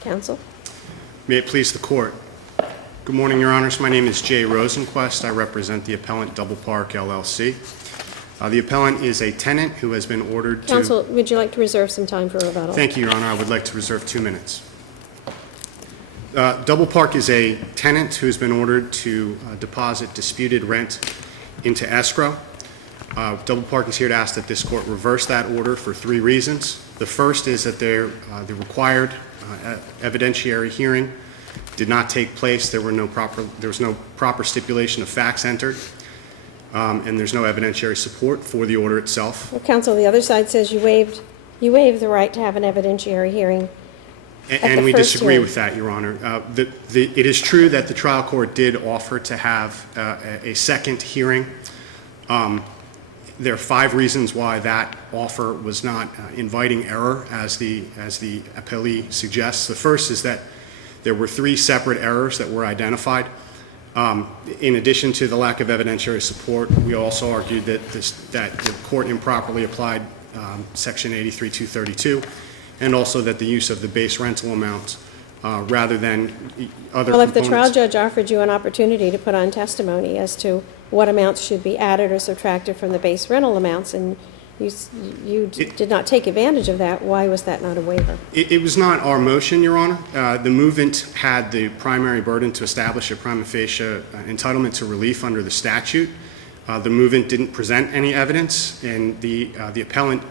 Counsel. May it please the Court. Good morning, Your Honors. My name is Jay Rosenquist. I represent the Appellant Double Park, LLC. The appellant is a tenant who has been ordered to... Counsel, would you like to reserve some time for rebuttal? Thank you, Your Honor. I would like to reserve 2 minutes. Double Park is a tenant who has been ordered to deposit disputed rent into escrow. Double Park is here to ask that this Court reverse that order for 3 reasons. The first is that the required evidentiary hearing did not take place. There was no proper stipulation of facts entered, and there's no evidentiary support for the order itself. Well, Counsel, the other side says you waived the right to have an evidentiary hearing. And we disagree with that, Your Honor. It is true that the trial court did offer to have a second hearing. There are 5 reasons why that offer was not inviting error, as the appellee suggests. The first is that there were 3 separate errors that were identified. In addition to the lack of evidentiary support, we also argued that the court improperly applied Section 83-232, and also that the use of the base rental amount rather than other components. Well, if the trial judge offered you an opportunity to put on testimony as to what amounts should be added or subtracted from the base rental amounts, and you did not take advantage of that, why was that not a waiver? It was not our motion, Your Honor. The movement had the primary burden to establish a prima facie entitlement to relief under the statute. The movement didn't present any evidence, and the appellant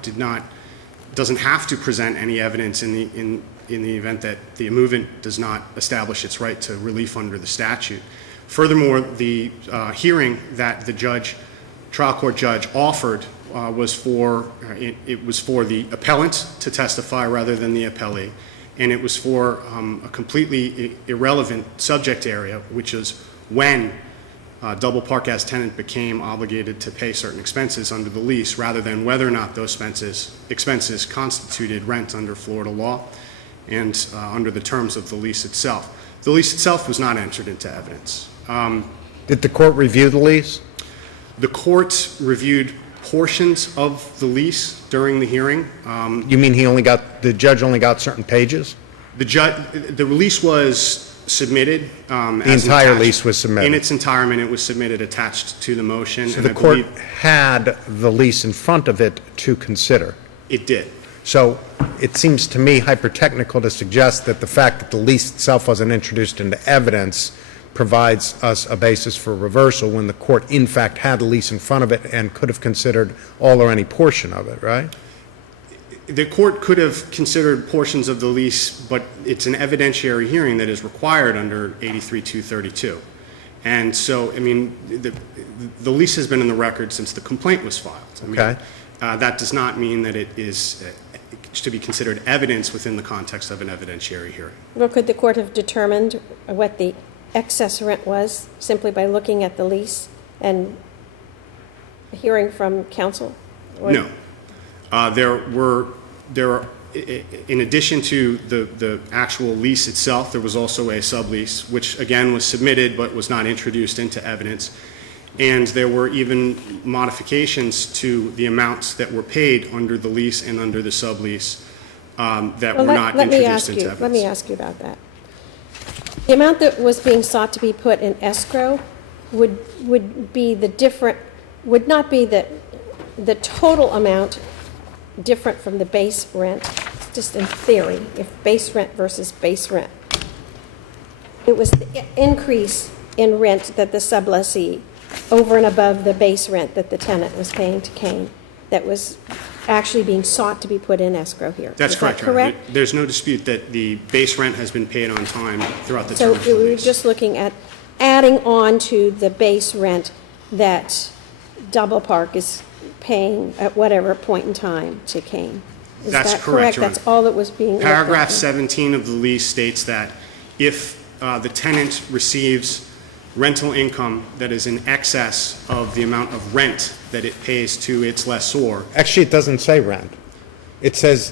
doesn't have to present any evidence in the event that the movement does not establish its right to relief under the statute. Furthermore, the hearing that the trial court judge offered was for the appellant to testify rather than the appellee, and it was for a completely irrelevant subject area, which is when Double Park as tenant became obligated to pay certain expenses under the lease, rather than whether or not those expenses constituted rent under Florida law and under the terms of the lease itself. The lease itself was not entered into evidence. Did the court review the lease? The court reviewed portions of the lease during the hearing. You mean the judge only got certain pages? The lease was submitted. The entire lease was submitted? In its entirety, it was submitted attached to the motion. So the court had the lease in front of it to consider? It did. So it seems to me hyper-technical to suggest that the fact that the lease itself wasn't introduced into evidence provides us a basis for reversal when the court in fact had the lease in front of it and could have considered all or any portion of it, right? The court could have considered portions of the lease, but it's an evidentiary hearing that is required under 83-232. And so, I mean, the lease has been in the record since the complaint was filed. Okay. That does not mean that it is to be considered evidence within the context of an evidentiary hearing. Well, could the court have determined what the excess rent was simply by looking at the lease and hearing from counsel? Or no. In addition to the actual lease itself, there was also a sublease, which again was submitted but was not introduced into evidence. And there were even modifications to the amounts that were paid under the lease and under the sublease that were not introduced into evidence. Let me ask you about that. The amount that was being sought to be put in escrow would not be the total amount different from the base rent, just in theory, if base rent versus base rent. It was the increase in rent that the sublessee, over and above the base rent that the tenant was paying to Kaine, that was actually being sought to be put in escrow here. That's correct, Your Honor. There's no dispute that the base rent has been paid on time throughout the term of the lease. So we were just looking at adding on to the base rent that Double Park is paying at whatever point in time to Kaine. Is That's that correct, Your Honor. That's all that was being looked at. Paragraph 17 of the lease states that if the tenant receives rental income that is in excess of the amount of rent that it pays to its lessor. Actually, it doesn't say rent. It says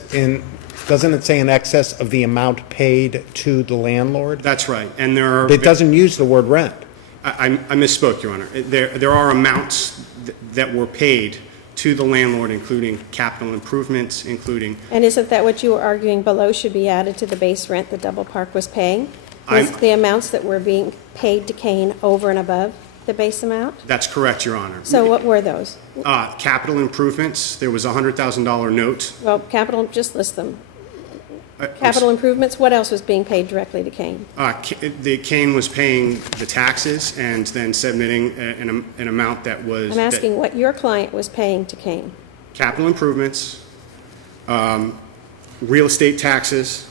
doesn't it say in excess of the amount paid to the landlord? That's right. And it doesn't use the word rent. I misspoke, Your Honor. There are amounts that were paid to the landlord, including capital improvements, including... And isn't that what you were arguing below should be added to the base rent that Double Park was paying? Was the amounts that were being paid to Kaine over and above the base amount? That's correct, Your Honor. So what were those? Capital improvements, there was a $100,000 note. Well, capital, just list them. Capital improvements, what else was being paid directly to Kaine? The Kaine was paying the taxes and then submitting an amount that was... I'm asking what your client was paying to Kaine. Capital improvements, real estate taxes,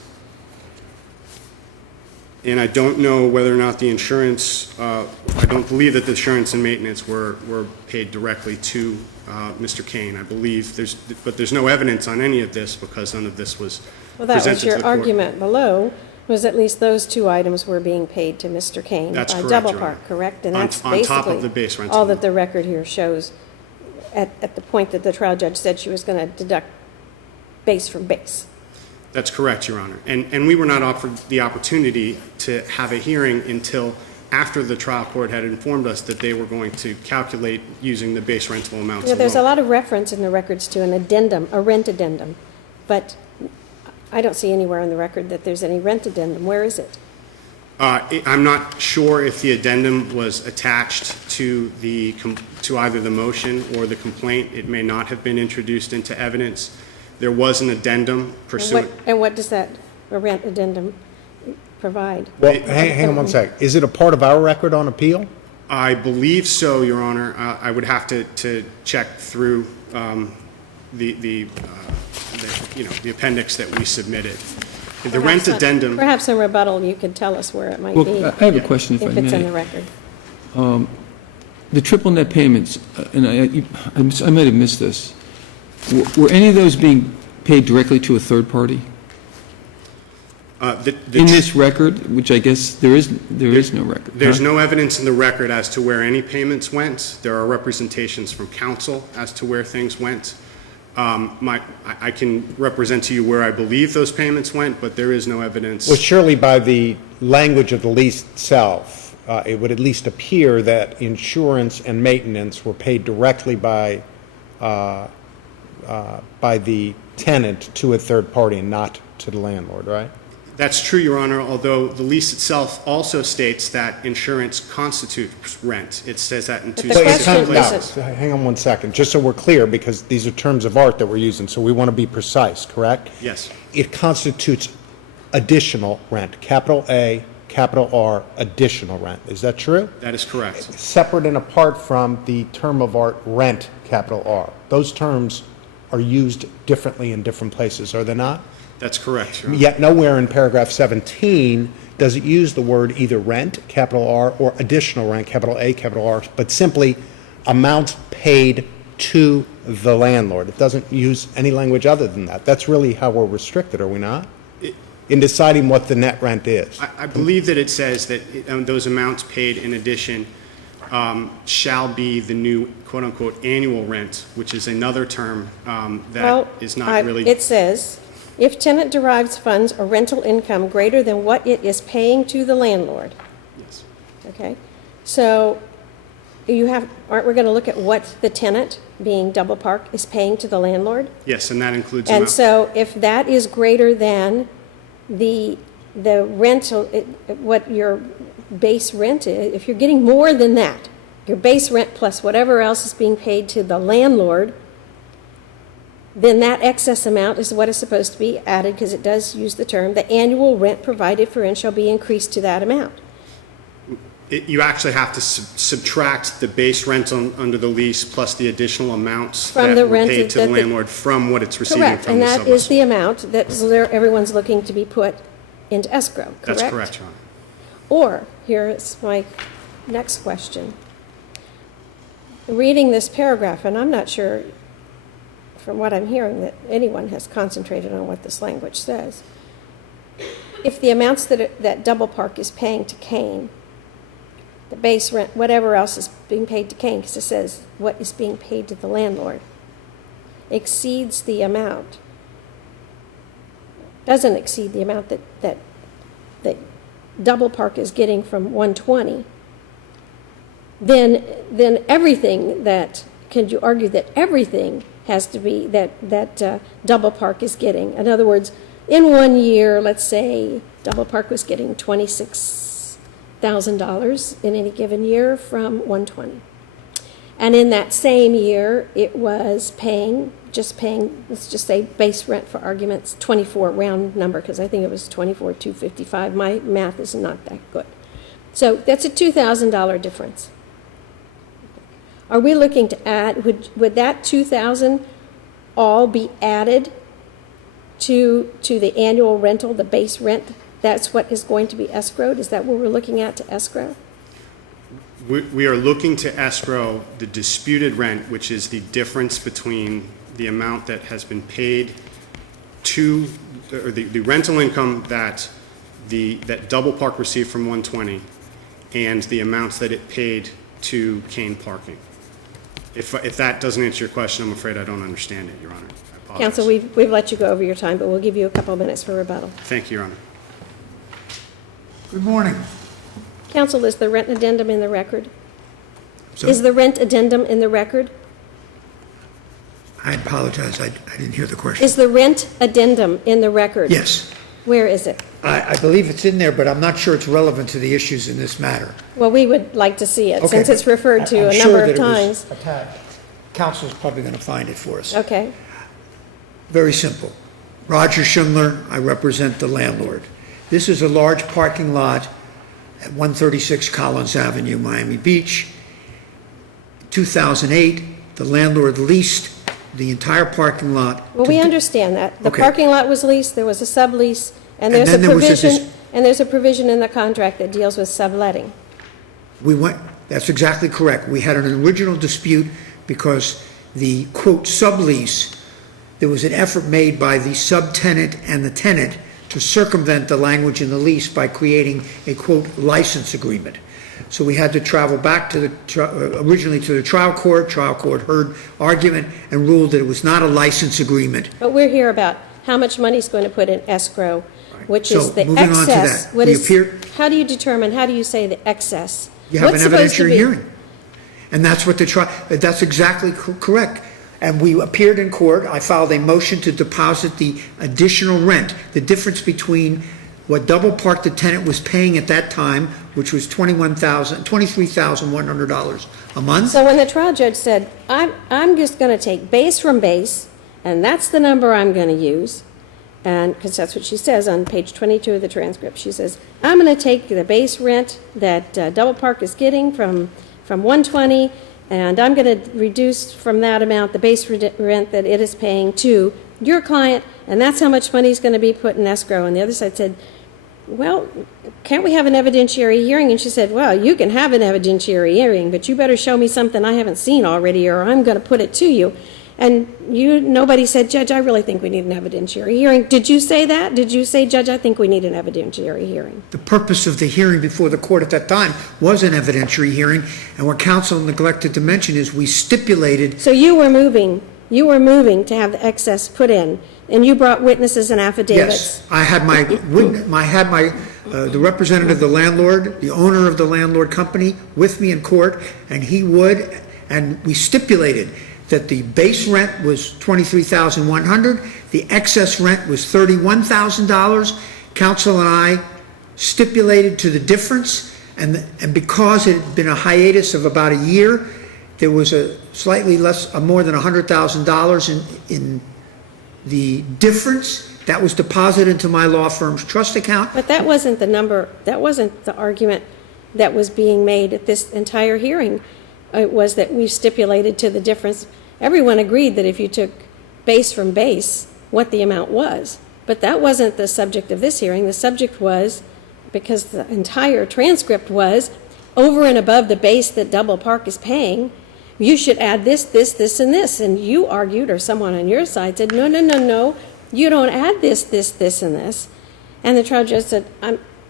and I don't know whether or not the insurance, I don't believe that the insurance and maintenance were paid directly to Mr. Kaine. I believe but there's no evidence on any of this because none of this was Well, that was presented to your the court. argument below, was at least those two items were being paid to Mr. Kaine by That's correct, Double Your Park, Honor. correct? And On- that's on top of basically the base rental all that amount. the record here shows at the point that the trial judge said she was going to deduct base from base. That's correct, Your Honor. And we were not offered the opportunity to have a hearing until after the trial court had informed us that they were going to calculate using the base rental amounts You know, there's a alone. lot of reference in the records to an addendum, a rent addendum, but I don't see anywhere in the record that there's any rent addendum. Where is it? I'm not sure if the addendum was attached to to either the motion or the complaint. It may not have been introduced into evidence. There was an addendum pursuant. And what does that a rent addendum provide? Well, hang on one sec. Is it a part of our record on appeal? I believe so, Your Honor. I would have to check through the appendix that we submitted. The rent addendum. Perhaps in rebuttal, you could tell us where it might Well, be, I have a question, if I if it's in the may. record. The triple net payments, and I might have missed this, were any of those being paid directly to a third party? In this record, which I guess there is no record. There's huh? no evidence in the record as to where any payments went. There are representations from counsel as to where things went. I can represent to you where I believe those payments went, but there is no evidence. Well, surely by the language of the lease itself, it would at least appear that insurance and maintenance were paid directly by the tenant to a third party and not to the landlord, right? That's true, Your Honor, although the lease itself also states that insurance constitutes rent. It says that in two the specific question places. is- Hang on one second, just so we're clear, because these are terms of art that we're using, so we want to be precise, correct? Yes. It constitutes additional rent, capital A, capital R, additional rent. Is that true? That is correct. Separate and apart from the term of art rent, capital R. Those terms are used differently in different places, are they not? That's correct, Your Honor. Yet nowhere in paragraph 17 does it use the word either rent, capital R, or additional rent, capital A, capital R, but simply amounts paid to the landlord. It doesn't use any language other than that. That's really how we're restricted, are we not? In deciding what the net rent is. I believe that it says that those amounts paid in addition shall be the new quote-unquote annual rent, which is another term that is not really... It says, if tenant derives funds or rental income greater than what it is paying to the landlord. Yes. Okay? So aren't we going to look at what the tenant, being Double Park, is paying to the landlord? Yes, and that includes... And so if that is greater than the rental, what your base rent is, if you're getting more than that, your base rent plus whatever else is being paid to the landlord, then that excess amount is what is supposed to be added, because it does use the term, the annual rent provided for and shall be increased to that amount. You actually have to subtract the base rent under the lease plus the additional amounts From that the were rent paid to the that landlord from what it's receiving Correct, from and the that is sublessor. the amount that everyone's looking to be put into escrow, correct? That's correct, Your Honor. Or, here is my next question. Reading this paragraph, and I'm not sure, from what I'm hearing, that anyone has concentrated on what this language says. If the amounts that Double Park is paying to Kaine, the base rent, whatever else is being paid to Kaine, because it says what is being paid to the landlord, exceeds the amount, doesn't exceed the amount that Double Park is getting from 120, then everything that could you argue that everything has to be, that Double Park is getting? In other words, in 1 year, let's say Double Park was getting $26,000 in any given year from 120. And in that same year, it was paying, let's just say base rent for argument's 24, round number, because I think it was 24,255. My math is not that good. So that's a $2,000 difference. Are we looking to add, would that $2,000 all be added to the annual rental, the base rent? That's what is going to be escrowed? Is that what we're looking at to escrow? We are looking to escrow the disputed rent, which is the difference between the amount that has been paid to, or the rental income that that Double Park received from 120 and the amounts that it paid to Kaine Parking. If that doesn't answer your question, I'm afraid I don't understand it, Your Honor. I apologize. Counsel, we've let you go over your time, but we'll give you a couple of minutes for rebuttal. Thank you, Your Honor. Good morning. Counsel, is the rent addendum in the record? So- Is the rent addendum in the record? I apologize, I didn't hear the question. Is the rent addendum in the record? Yes, Where is it? I believe it's in there, but I'm not sure it's relevant to the issues in this matter. Well, we would like to see it, Okay. since it's referred to I'm a sure number that of it was times. attacked. Counsel's probably going to find it for us. Okay. Very simple. Roger Schindler, I represent the landlord. This is a large parking lot at 136 Collins Avenue, Miami Beach. 2008, the landlord leased the entire parking lot. Well, we understand that. The Okay. parking lot was leased, there was a sublease, and And there's a then there was a provision, and there's a provision in the contract that deals with subletting. That's exactly correct. We had an original dispute because the, quote, sublease, there was an effort made by the subtenant and the tenant to circumvent the language in the lease by creating a, quote, license agreement. So we had to travel back to originally to the trial court. Trial court heard argument and ruled that it was not a license agreement. But we're here about how much money is going to put in escrow, which So, is the moving on to excess. that, What we is- appear- How do you say the excess? You have What's an supposed to evidentiary be? hearing. And that's what that's exactly correct. And we appeared in court. I filed a motion to deposit the additional rent, the difference between what Double Park, the tenant, was paying at that time, which was $23,100 a month. So when the trial judge said, I'm just going to take base from base, and that's the number I'm going to use, and because that's what she says on page 22 of the transcript. She says, I'm going to take the base rent that Double Park is getting from 120, and I'm going to reduce from that amount the base rent that it is paying to your client, and that's how much money is going to be put in escrow. And the other side said, well, can't we have an evidentiary hearing? And she said, well, you can have an evidentiary hearing, but you better show me something I haven't seen already, or I'm going to put it to you. And nobody said, Judge, I really think we need an evidentiary hearing. Did you say that? Did you say, Judge, I think we need an evidentiary hearing? The purpose of the hearing before the court at that time was an evidentiary hearing, and what counsel neglected to mention is we stipulated. So you were moving to have the excess put in, and you brought witnesses and affidavits. Yes, I had the representative of the landlord, the owner of the landlord company, with me in court, and we stipulated that the base rent was $23,100, the excess rent was $31,000. Counsel and I stipulated to the difference, and because it had been a hiatus of about a year, there was a slightly less, more than $100,000 in the difference that was deposited into my law firm's trust account. But that wasn't the number, that wasn't the argument that was being made at this entire hearing. It was that we stipulated to the difference. Everyone agreed that if you took base from base, what the amount was. But that wasn't the subject of this hearing. The subject was, because the entire transcript was, over and above the base that Double Park is paying, you should add this, this, this, and this. And you argued, or someone on your side said, no, you don't add this, this, this, and this. And the trial judge said,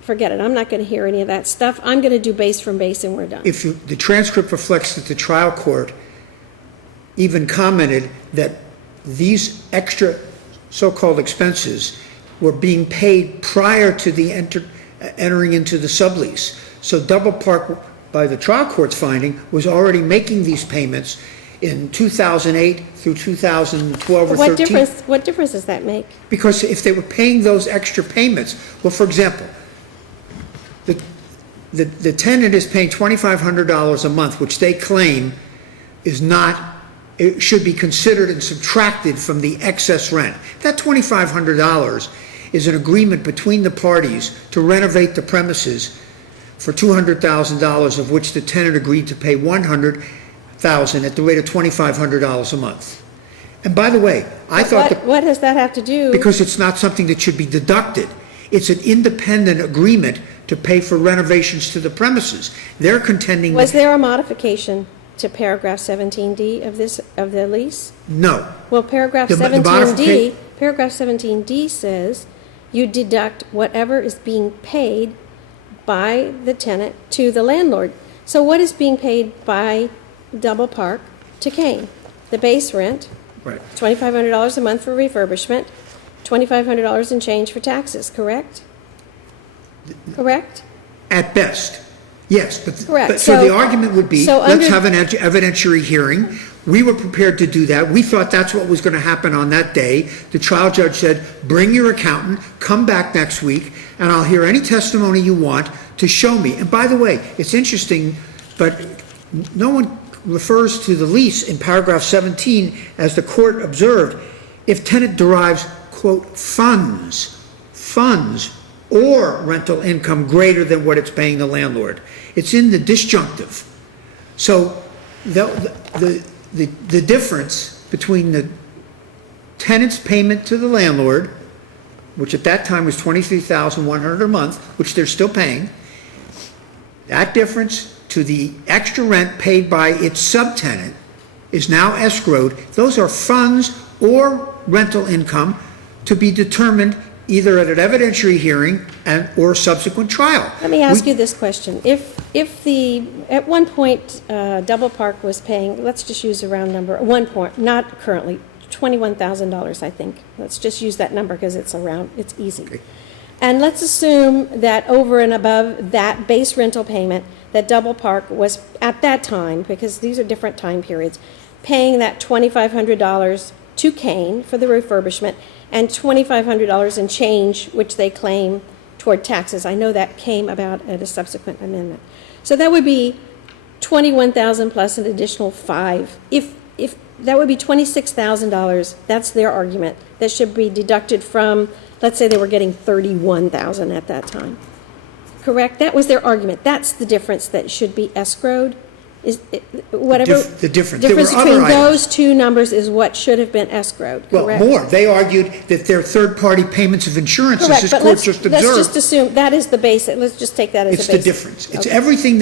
forget it, I'm not going to hear any of that stuff. I'm going to do base from base, and we're done. The transcript reflects that the trial court even commented that these extra so-called expenses were being paid prior to the entering into the sublease. So Double Park, by the trial court's finding, was already making these payments in 2008 through 2012 or 13. What difference does that make? Because if they were paying those extra payments, well, for example, the tenant is paying $2,500 a month, which they claim is not, it should be considered and subtracted from the excess rent. That $2,500 is an agreement between the parties to renovate the premises for $200,000, of which the tenant agreed to pay $100,000 at the rate of $2,500 a month. And by the way, I thought What does that have to do? because it's not something that should be deducted. It's an independent agreement to pay for renovations to the premises. They're contending. Was there a modification to paragraph 17D of the lease? No. Well, paragraph The 17D says you deduct whatever is being paid by the tenant to the landlord. So what is being paid by Double Park to Kaine? The base rent, Right. $2,500 a month for refurbishment, $2,500 in change for taxes, correct? Correct? At best, yes. Correct. But so the argument would be, so let's under- have an evidentiary hearing. We were prepared to do that. We thought that's what was going to happen on that day. The trial judge said, bring your accountant, come back next week, and I'll hear any testimony you want to show me. And by the way, it's interesting, but no one refers to the lease in paragraph 17 as the court observed, if tenant derives, quote, funds, or rental income greater than what it's paying the landlord. It's in the disjunctive. So the difference between the tenant's payment to the landlord, which at that time was $23,100 a month, which they're still paying, that difference to the extra rent paid by its subtenant is now escrowed. Those are funds or rental income to be determined either at an evidentiary hearing or subsequent trial. Let me ask you this question. If at one point, Double Park was paying, let's just use a round number, at one point, not currently, $21,000, I think. Let's just use that number because it's easy. Okay. And let's assume that over and above that base rental payment, that Double Park was, at that time, because these are different time periods, paying that $2,500 to Kaine for the refurbishment and $2,500 in change, which they claim toward taxes. I know that came about at a subsequent amendment. So that would be $21,000 plus an additional $5,000. If that would be $26,000, that's their argument, that should be deducted from, let's say they were getting $31,000 at that time. Correct? That was their argument. That's the difference that should be escrowed. Is whatever The difference. There were difference other between items. those two numbers is what should have been escrowed. Well, Correct? more. They argued that they're third-party payments of insurance, as Correct, this but court let's just just observed. assume that is the basic. Let's just take that as It's a the basic. difference. It's Okay. everything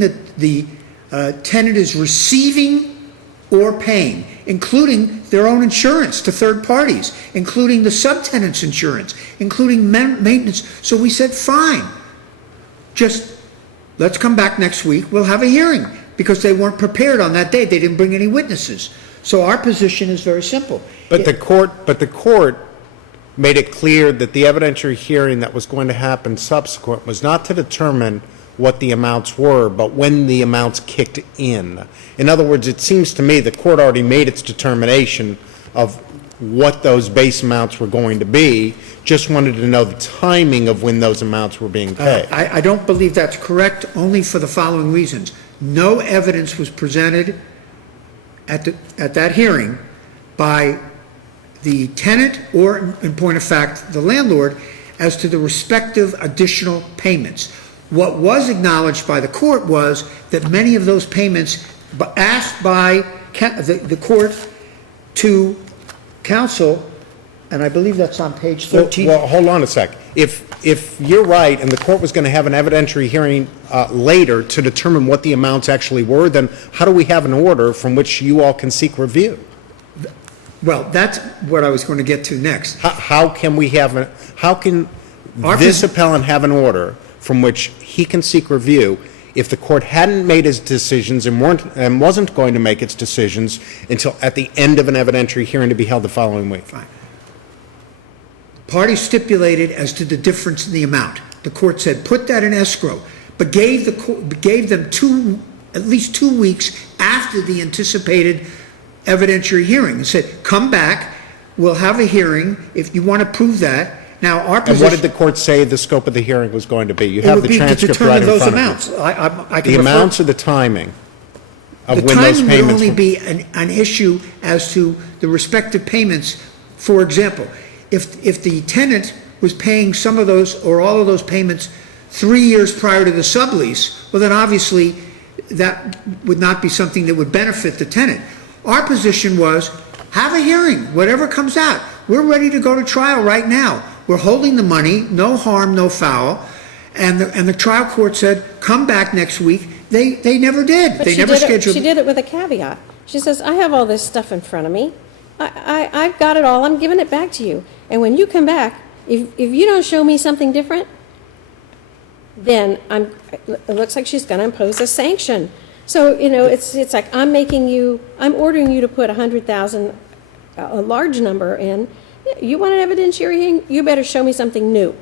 that the tenant is receiving or paying, including their own insurance to third parties, including the subtenant's insurance, including maintenance. So we said, fine, just let's come back next week. We'll have a hearing, because they weren't prepared on that day. They didn't bring any witnesses. So our position is very simple. But the court made it clear that the evidentiary hearing that was going to happen subsequent was not to determine what the amounts were, but when the amounts kicked in. In other words, it seems to me the court already made its determination of what those base amounts were going to be, just wanted to know the timing of when those amounts were being paid. I don't believe that's correct, only for the following reasons. No evidence was presented at that hearing by the tenant or, in point of fact, the landlord, as to the respective additional payments. What was acknowledged by the court was that many of those payments asked by the court to counsel, and I believe that's on page 13. Well, hold on a sec. If you're right, and the court was going to have an evidentiary hearing later to determine what the amounts actually were, then how do we have an order from which you all can seek review? Well, that's what I was going to get to next. How can this appellant have an order from which he can seek review if the court hadn't made its decisions and wasn't going to make its decisions until at the end of an evidentiary hearing to be held the following week? Fine. Parties stipulated as to the difference in the amount. The court said, put that in escrow, but gave them at least 2 weeks after the anticipated evidentiary hearing and said, come back, we'll have a hearing if you want to prove that. Now, our position... And what did the court say the scope of the hearing was going to be? You have the transcript right in front of you. It would be to determine those amounts. I can The refer- amounts or the timing of The when those timing would payments... only were- be an issue as to the respective payments. For example, if the tenant was paying some of those or all of those payments 3 years prior to the sublease, well, then obviously that would not be something that would benefit the tenant. Our position was, have a hearing, whatever comes out. We're ready to go to trial right now. We're holding the money, no harm, no foul. And the trial court said, come back next week. They never did. But They never scheduled. she did it with a caveat. She says, I have all this stuff in front of me. I've got it all. I'm giving it back to you. And when you come back, if you don't show me something different, then it looks like she's going to impose a sanction. So, it's like I'm ordering you to put 100,000, a large number in. You want an evidentiary hearing? You better show me something new.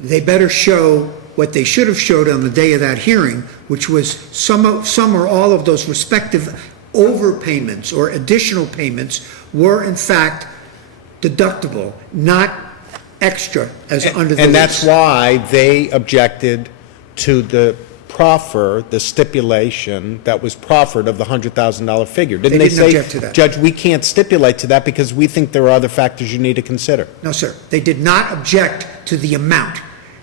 They better show what they should have showed on the day of that hearing, which was some or all of those respective overpayments or additional payments were in fact deductible, not extra as under the lease. And that's why they objected to the proffer, the stipulation that was proffered of the $100,000 figure. Didn't They they didn't say, object to that. Judge, we can't stipulate to that because we think there are other factors you need to consider? No, sir. They did not object to the amount.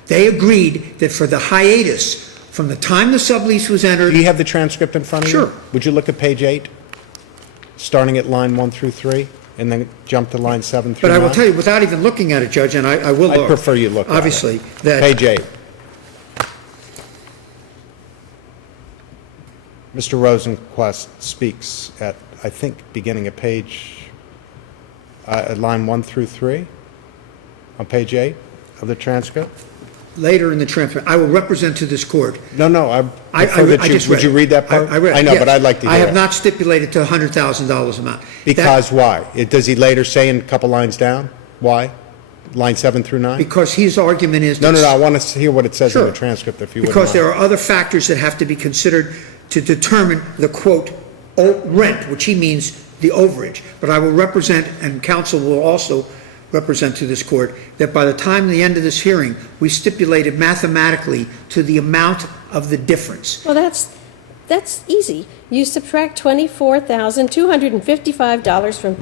They agreed that for the hiatus, from the time the sublease was entered. Do you have the transcript in front of you? Sure. Would you look at page 8, starting at line 1 through 3, and then jump to line 7 through But 9? I will tell you, without even looking at it, Judge, and I will look. I prefer you look at it. Obviously, that. Page 8. Mr. Rosenquist speaks at, I think, beginning of page, at line 1 through 3, on page 8 of the transcript. Later in the transcript, I will represent to this court. No, I prefer that I you, just would read you it. read that part? I read it, I know, yes. but I'd like to hear I have it. not stipulated to $100,000 amount. Because why? Does he later say in a couple lines down? Why? Line 7 through 9? Because his argument is. No, I want to hear what it says in Sure. the transcript, if you wouldn't Because mind. there are other factors that have to be considered to determine the quote, rent, which he means the overage. But I will represent, and counsel will also represent to this court, that by the time the end of this hearing, we stipulated mathematically to the amount of the difference. Well, that's easy. You subtract $24,255 from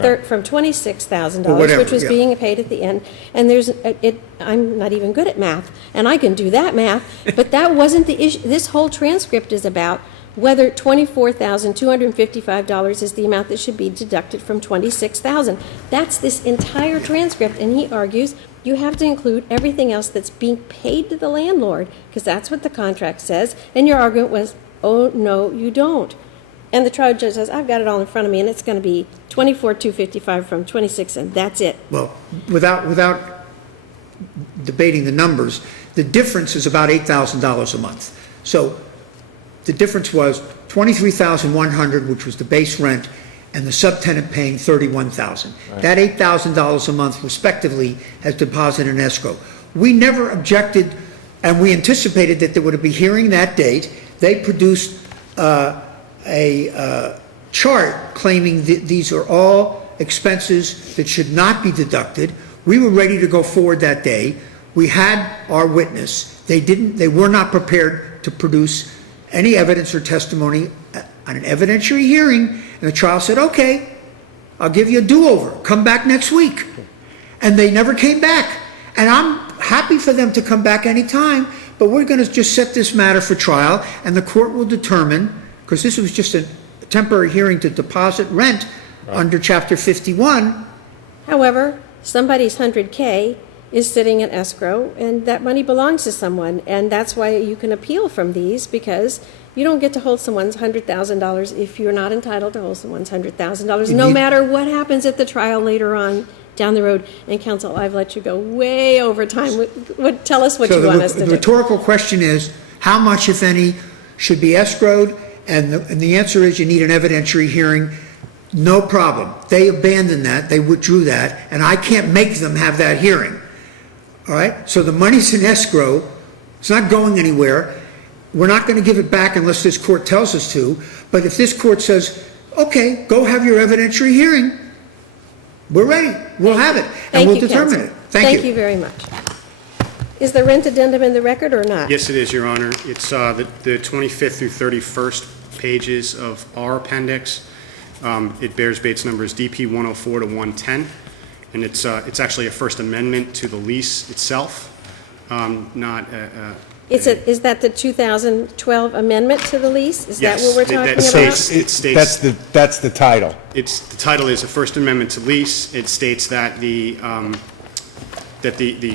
$26,000, Or whatever, which was yeah. being paid at the end. And I'm not even good at math, and I can do that math, but that wasn't the issue. This whole transcript is about whether $24,255 is the amount that should be deducted from $26,000. That's this entire transcript, and he argues you have to include everything else that's being paid to the landlord, because that's what the contract says, and your argument was, oh, no, you don't. And the trial judge says, I've got it all in front of me, and it's going to be $24,255 from $26,000, and that's it. Well, without debating the numbers, the difference is about $8,000 a month. So the difference was $23,100, which was the base rent, and the subtenant paying $31,000. Right. That $8,000 a month, respectively, has deposited in escrow. We never objected, and we anticipated that there would be a hearing that date. They produced a chart claiming that these are all expenses that should not be deducted. We were ready to go forward that day. We had our witness. They were not prepared to produce any evidence or testimony on an evidentiary hearing, and the trial said, okay, I'll give you a do-over. Come back next week. And they never came back. And I'm happy for them to come back anytime, but we're going to just set this matter for trial, and the court will determine, because this was just a temporary hearing to deposit rent under Chapter 51. However, somebody's $100K is sitting in escrow, and that money belongs to someone, and that's why you can appeal from these, because you don't get to hold someone's $100,000 if you're not entitled to hold someone's $100,000, no matter what happens at the trial later on down the road. And counsel, I've let you go way over time. Tell us what you want us to do. So the rhetorical question is, how much, if any, should be escrowed? And the answer is you need an evidentiary hearing. No problem. They abandoned that. They withdrew that. And I can't make them have that hearing. All right? So the money's in escrow. It's not going anywhere. we're not going to give it back unless this court tells us to, but if this court says, okay, go have your evidentiary hearing, we're ready, we'll have it, and Thank we'll you, determine counsel. it. Thank you. very much. Is the rent addendum in the record or not? Yes, it is, Your Honor. It's the 25th through 31st pages of our appendix. It bears Bates numbers DP 104 to 110, and it's actually a First Amendment to the lease itself, not Is that the 2012 amendment to the lease? Is that Yes, what we're that talking states- about? It states- That's the title. the title is a First Amendment to lease. It states that the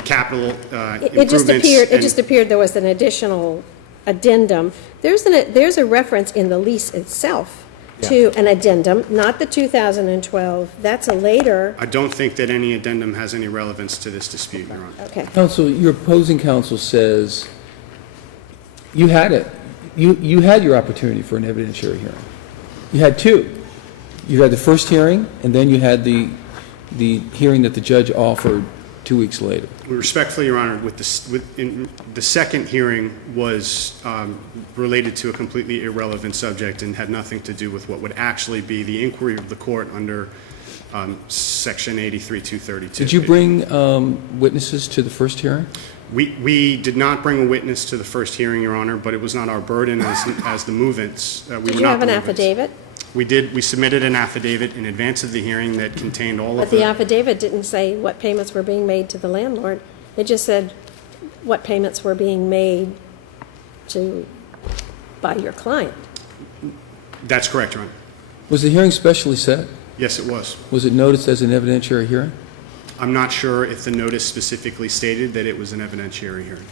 capital It just improvements. appeared, it and- just appeared there was an additional addendum. There's a reference in the lease itself to an addendum, not the 2012. That's a later, I don't think that any addendum has any relevance to this dispute, Your Honor. okay. Counsel, your opposing counsel says you had it. You had your opportunity for an evidentiary hearing. You had two. You had the first hearing, and then you had the hearing that the judge offered 2 weeks later. Respectfully, Your Honor, the second hearing was related to a completely irrelevant subject and had nothing to do with what would actually be the inquiry of the court under Section 83-232. Did you bring witnesses to the first hearing? We did not bring a witness to the first hearing, Your Honor, but it was not our burden as the movants. Did you have an affidavit? We did. We submitted an affidavit in advance of the hearing that contained all But of the affidavit didn't say what payments were being made to the landlord. It just said what payments were being made by your client. That's correct, Your Honor. Was the hearing specially set? Yes, it was. Was it noticed as an evidentiary hearing? I'm not sure if the notice specifically stated that it was an evidentiary hearing.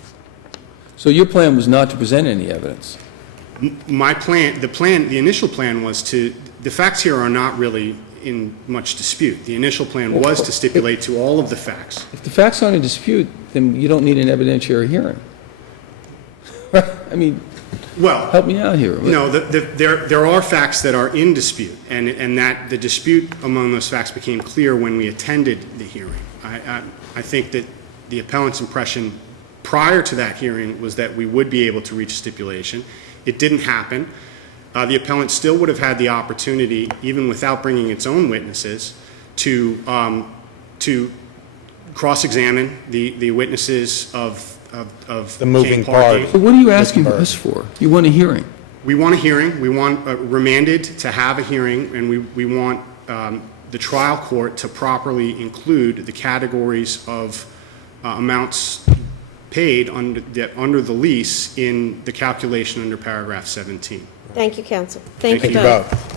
So your plan was not to present any evidence? The initial plan was the facts here are not really in much dispute. The initial plan was to stipulate to all of the facts. If the facts aren't in dispute, then you don't need an evidentiary hearing. I mean, Well, help me out here. no, there are facts that are in dispute, and that the dispute among those facts became clear when we attended the hearing. I think that the appellant's impression prior to that hearing was that we would be able to reach a stipulation. It didn't happen. The appellant still would have had the opportunity, even without bringing its own witnesses, to cross-examine the witnesses of The moving Kaine Parking. party. So what are you asking us for? You want a hearing? We want a hearing. We want remanded to have a hearing, and we want the trial court to properly include the categories of amounts paid under the lease in the calculation under paragraph 17. Thank you, counsel. Thank you Thank you both. both.